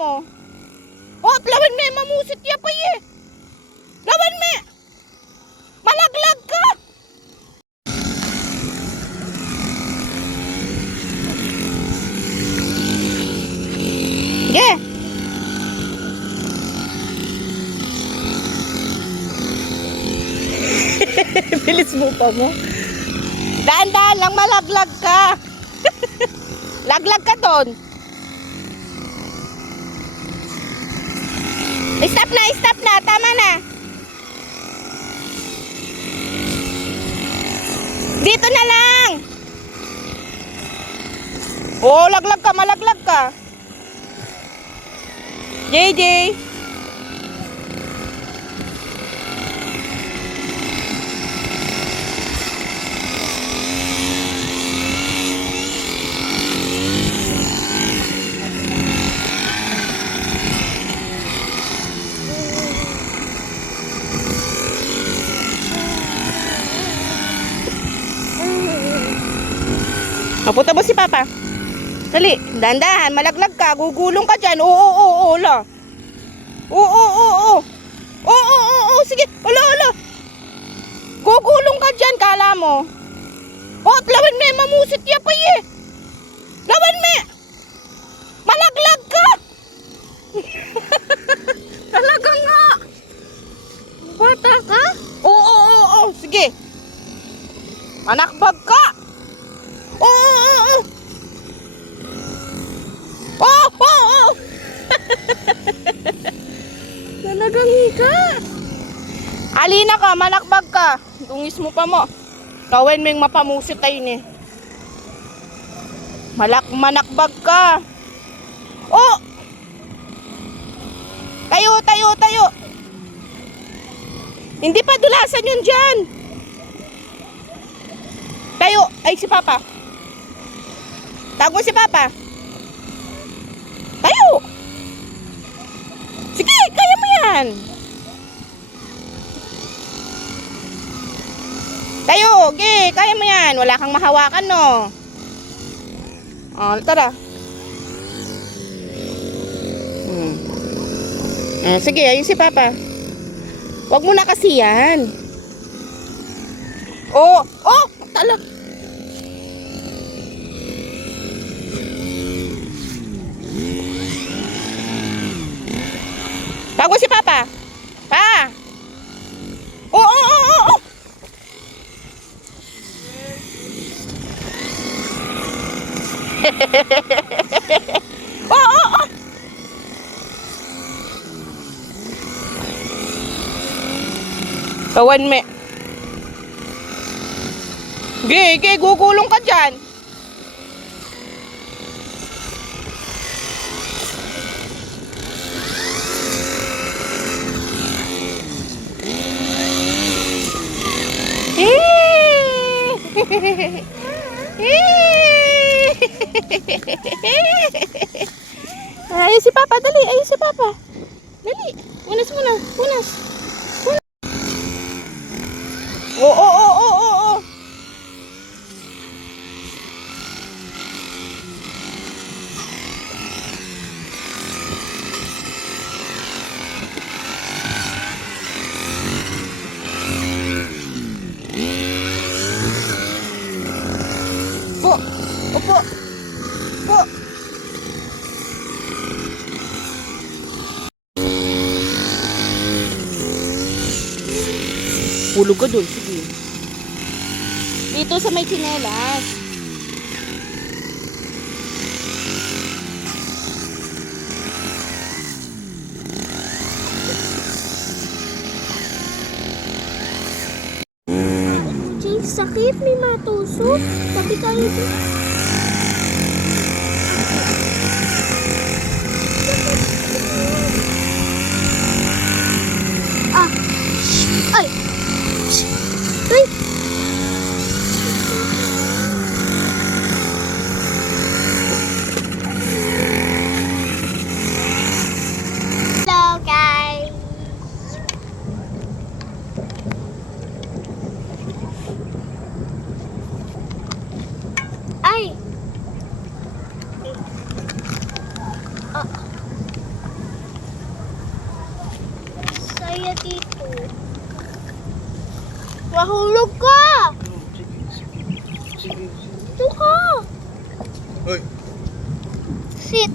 mo. Oh, lawan me, mamusit ya pa eh. Lawan me. Malaglag ka. Yeah. Bilis mo pa mo. Dahan-dahan lang, malaglag ka. Laglag ka doon. Stop na, tama na. Dito na lang. Oh, laglag ka, malaglag ka. JJ. Mapunta mo si Papa. Dali, dandahan, malaglag ka, gugulong ka dyan. Oo, la. Oo. Sige, ala. Gugulong ka dyan, kala mo. Oh, lawan me, mamusit ya pa eh. Lawan me. Malaglag ka. Talaga nga. Bata ka? Oo. Sige. Manakbag ka. Oo. Talagang ka. Alina ka, manakbag ka. Tungis mo pa mo. Kawen ming mapamusit tayo ni. Manakbag ka. Oh! Tayo. Hindi pa dulasan yun dyan. Tayo. Ay, si Papa. Tago si Papa. Tayo. Sige, kaya mo yan. Tayo, okay, kaya mo yan. Wala kang mahawakan, no? Oh, tara. Sige, ayun si Papa. Huwag mo na kasi yan. Oh, tala. Tago si Papa. Pa. Oh. Oh. Kawan me. Gigi, gugulong ka dyan. Ayun si Papa, dali. Ayun si Papa. Dali. Unas muna. Oo. Opo. Hulog ka doon, sige. Dito sa may tsinelas. Jay, sakit, may matusok. Tapi tayo dito. Ay! Hello, guys! Ay! Kuya dito. Mahulog ka! Sige. Dito ka! Hoy, Sit.